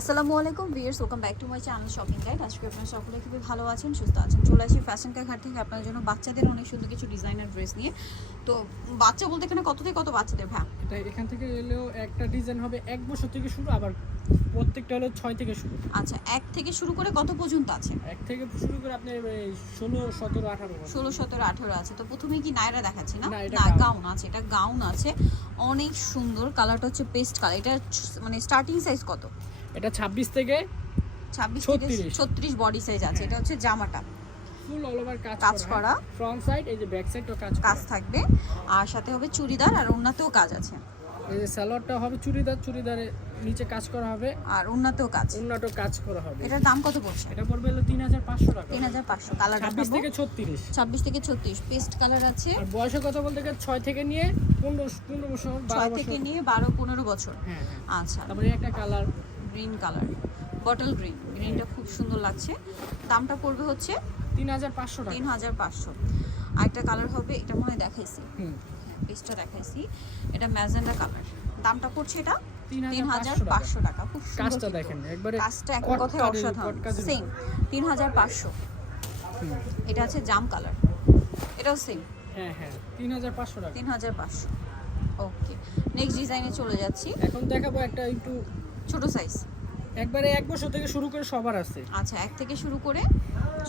আসসালামু আলাইকুম viewers welcome back to my channel shopping guide. আজকে আপনারা সকলে খুবই ভালো আছেন সুস্থ আছেন। চলে আসি ফ্যাশন কা ঘাট থেকে আপনার জন্য বাচ্চাদের অনেক সুন্দর কিছু ডিজাইনার ড্রেস নিয়ে। তো বাচ্চা বলতে এখানে কত থেকে কত বাচ্চাদের ভ্যা এটা এখান থেকে এলেও একটা ডিজাইন হবে এক বছর থেকে শুরু আবার প্রত্যেকটা হলো ছয় থেকে শুরু। আচ্ছা এক থেকে শুরু করে কত পর্যন্ত আছে? এক থেকে শুরু করে আপনি এই ষোলো সতেরো আঠারো। ষোলো সতেরো আঠারো আছে। তো প্রথমে কি নায়রা দেখাচ্ছি না? না, গাউন আছে এটা গাউন আছে। অনেক সুন্দর। কালারটা হচ্ছে পেস্ট কালার এটা মানে স্টার্টিং সাইজ কত? এটা ছাব্বিশ থেকে ছাব্বিশ থেকে 36 ছত্রিশ বডি সাইজ আছে। হ্যাঁ। এটা হচ্ছে জামাটা। ফুল অল ওভার কাজ করা। ফ্রন্ট সাইড এই যে ব্যাক সাইডও কাজ কাজ থাকবে। আর সাথে হবে চুড়িদার আর ওনাতেও কাজ আছে। এই যে সালোয়ারটা হবে চুড়িদার চুড়িদারে নিচে কাজ করা হবে। আর ওনাতেও কাজ। অন্যটাও কাজ করা হবে। এটার দাম কত পড়ছে? এটা পড়বে হলো তিন হাজার পাঁচশো টাকা। তিন হাজার পাঁচশো। কালার ছাব্বিশ থেকে ছত্রিশ। ছাব্বিশ থেকে ছত্রিশ। পেস্ট কালার আছে। আর বয়সের কথা বলতে গেলে ছয় থেকে নিয়ে পনেরো পনেরো বছর বারো ছয় বছর। থেকে নিয়ে বারো পনেরো বছর। হ্যাঁ হ্যাঁ। আচ্ছা। তারপরে একটা colour. Green colour bottle green. গ্রিনটা খুব সুন্দর লাগছে। দামটা পড়বে হচ্ছে তিন হাজার পাঁচশো তিন হাজার পাঁচশো। আরেকটা কালার হবে এটা মনে হয় দেখাইছি। হুম। হ্যাঁ পেস্টটা দেখাইছি। এটা ম্যাজেন্ডা কালার। দামটা পড়ছে এটা তিন হাজার পাঁচশো টাকা। খুব সুন্দর কাজটা দেখেন একবারে কাজটা এক কথায় অসাধারণ। সেম তিন হাজার পাঁচশো। এটা আছে জাম কালার। এটাও সেম হ্যাঁ হ্যাঁ তিন হাজার পাঁচশো টাকা। তিন হাজার পাঁচশো। ওকে নেক্সট ডিজাইনে চলে যাচ্ছি। এখন দেখাবো একটা একটু ছোট সাইজ একবারে এক বছর থেকে শুরু করে সবার আছে। আচ্ছা এক থেকে শুরু করে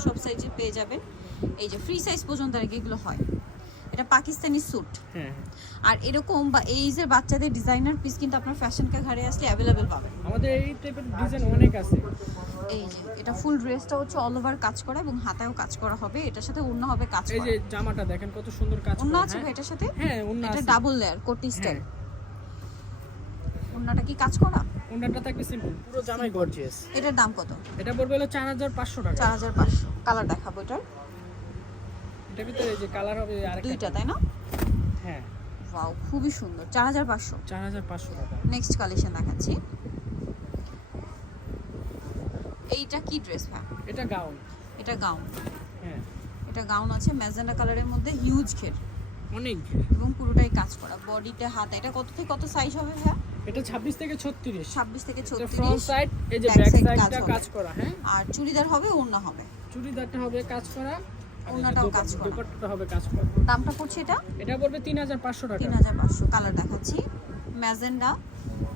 সব সাইজে পেয়ে যাবেন। এই যে ফ্রি সাইজ পর্যন্ত আর কি এগুলো হয়। এটা পাকিস্তানি স্যুট হ্যাঁ আর এরকম বা এই এজের বাচ্চাদের ডিজাইনার পিস কিন্তু আপনার ফ্যাশন কা ঘাড়ে আসলে অ্যাভেলেবেল পাবেন। আমাদের এই টাইপের ডিজাইন অনেক আছে। এই যে এটা ফুল ড্রেসটা হচ্ছে অল ওভার কাজ করা এবং হাতায়ও কাজ করা হবে। এটার সাথে অন্য হবে কাজ এই করা। যে জামাটা দেখেন কত সুন্দর কাজ করা, আছে হ্যাঁ? এটার সাথে? হ্যাঁ অন্য এটা ডাবল লেয়ার কোটি স্টাইল হ্যাঁ। অন্যটা কি কাজ করা? অন্যটা থাকবে সিম্পল পুরো জামাই গর্জিয়াস এটার দাম কত? এটা পড়বে হলো চার হাজার পাঁচশো টাকা। চার হাজার পাঁচশো। কালার দেখাবো এটার। এটার ভিতরে এই যে কালার হবে আর দুইটা তাই না? হ্যাঁ। ওয়াও খুবই সুন্দর। চার হাজার পাঁচশো। চার হাজার পাঁচশো টাকা। নেক্সট কালেকশন দেখাচ্ছি। এইটা কি ড্রেস ভাই? এটা গাউন এটা গাউন হ্যাঁ। এটা গাউন আছে ম্যাজেন্ডা কালারের মধ্যে হিউজ ঘের। অনেক এবং পুরোটাই কাজ করা। বডিতে হাত এটা কত থেকে কত সাইজ হবে ভাইয়া? এটা ছাব্বিশ থেকে ছত্রিশ। ছাব্বিশ থেকে ফ্রন্ট সাইড এই যে ব্যাক সাইডটা কাজ করা হ্যাঁ? আর চুড়িদার হবে অন্য হবে। চুড়িদারটা হবে কাজ করা ওড়নাটাও কাজ করা। দোপাট্টাটা হবে কাজ করা। দামটা পড়ছে এটা? এটা পড়বে তিন হাজার পাঁচশো টাকা। তিন হাজার পাঁচশো কালার দেখাচ্ছি। ম্যাজেন্ডা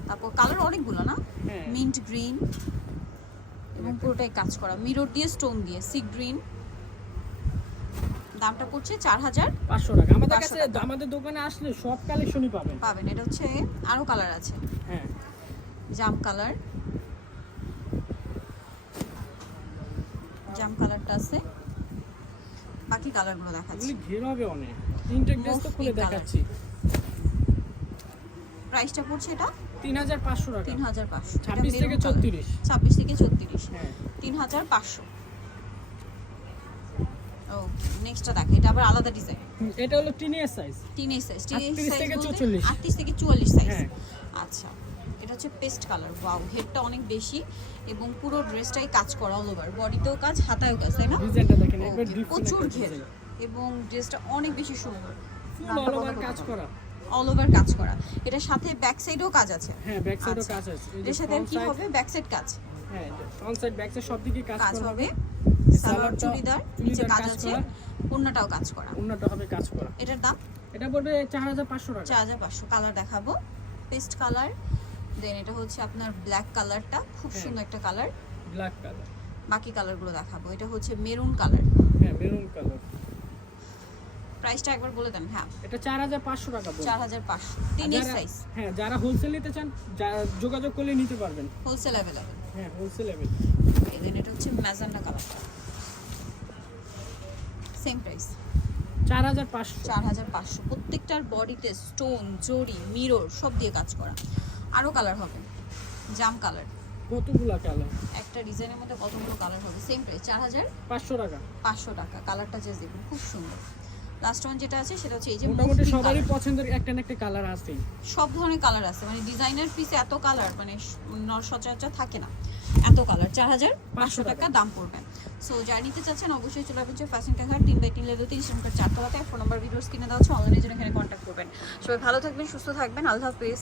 তারপর কালার অনেকগুলো না? হ্যাঁ। মিন্ট গ্রিন এবং পুরোটাই কাজ করা। মিরর দিয়ে স্টোন দিয়ে সি গ্রিন। দামটা পড়ছে চার হাজার পাঁচশো টাকা। আমাদের কাছে আমাদের দোকানে আসলে সব কালেকশনই পাবেন। পাবেন। এটা হচ্ছে আরও কালার আছে। হ্যাঁ। জাম কালার জাম কালারটা আছে। বাকি কালারগুলো দেখাচ্ছি। ঘের হবে অনেক। তিনটে ড্রেস তো খুলে দেখাচ্ছি। প্রাইসটা পড়ছে এটা? তিন হাজার পাঁচশো টাকা। তিন হাজার পাঁচশো। ছাব্বিশ থেকে ছত্রিশ। ছাব্বিশ থেকে ছত্রিশ। হ্যাঁ। তিন হাজার পাঁচশো। ও নেক্সটটা দেখো এটা আবার আলাদা ডিজাইন এটা হলো size teenage size teenage size থেকে 44 আটত্রিশ থেকে চুয়াল্লিশ সাইজ হ্যাঁ। আচ্ছা এটা হচ্ছে পেস্ট কালার ওয়াও হেডটা অনেক বেশি এবং পুরো ড্রেসটাই কাজ করা অল ওভার বডিতেও কাজ হাতায়ও কাজ তাই না? ডিজাইনটা দেখেন একবার প্রচুর ঘের এবং ড্রেসটা অনেক বেশি সুন্দর। ফুল অল ওভার কাজ করা। অল ওভার কাজ করা। এটার সাথে ব্যাক সাইডেও কাজ আছে। হ্যাঁ ব্যাক সাইডও আচ্ছা। কাজ আছে। এর সাথে কি হবে? ব্যাক সাইড কাজ। হ্যাঁ ফ্রন্ট সাইড ব্যাক সাইড সব দিকে কাজ হবে। সালোয়ার চুড়িদার নিচে কাজ আছে। কাজ করা। হবে কাজ করা। এটার দাম? এটা পড়বে চার হাজার পাঁচশো টাকা। চার হাজার পাঁচশো কালার দেখাবো। পেস্ট কালার দেন এটা হচ্ছে আপনার ব্ল্যাক কালারটা খুব হ্যাঁ। সুন্দর একটা কালার। Black colour. বাকি কালারগুলো দেখাবো। এটা হচ্ছে মেরুন কালার। হ্যাঁ মেরুন কালার। প্রাইসটা একবার বলে দেন হ্যাঁ। এটা চার হাজার পাঁচশো টাকা পড়বে। চার হাজার পাঁচশো আর তিন যারা- সাইজ হ্যাঁ যারা হোলসেল নিতে চান যা- যোগাযোগ করলে নিতে পারবেন। হোলসেল অ্যাভেলেবেল হ্যাঁ হোলসেল অ্যাভেল এই দেন এটা হচ্ছে ম্যাজেন্ডা কালারটা। সেম প্রাইস চার হাজার পাঁচশো। চার হাজার পাঁচশো। প্রত্যেকটার বডিতে স্টোন জড়ি মিরর সব দিয়ে কাজ করা। আরও কালার হবে। জাম কালার কতগুলা কালার একটা ডিজাইনের মধ্যে কতগুলো কালার হবে? সেম প্রাইস চার হাজার পাঁচশো টাকা। পাঁচশো টাকা কালারটা জাস্ট দেখুন খুব সুন্দর। লাস্ট ওয়ান যেটা আছে সেটা হচ্ছে এই যে মোটামুটি সবারই পছন্দের একটা না একটা কালার আছেই সব ধরনের কালার আছে। মানে ডিজাইনার পিসে এত কালার মানে সচরাচর থাকে না। এত কালার চার হাজার পাঁচশো টাকা। দাম পড়বে। সো যা নিতে চাচ্ছেন অবশ্যই চলে আসবেন ফ্যাশন কাঘাট তিন বাই তিন লেভেল তিন চারতলাতে। ফোন নাম্বার ভিডিওস কিনে দেওয়া হচ্ছে অনলাইনের জন্য এখানে কন্ট্যাক্ট করবেন। সবাই ভালো থাকবেন, সুস্থ থাকবেন। আল্লাহ হাফিজ।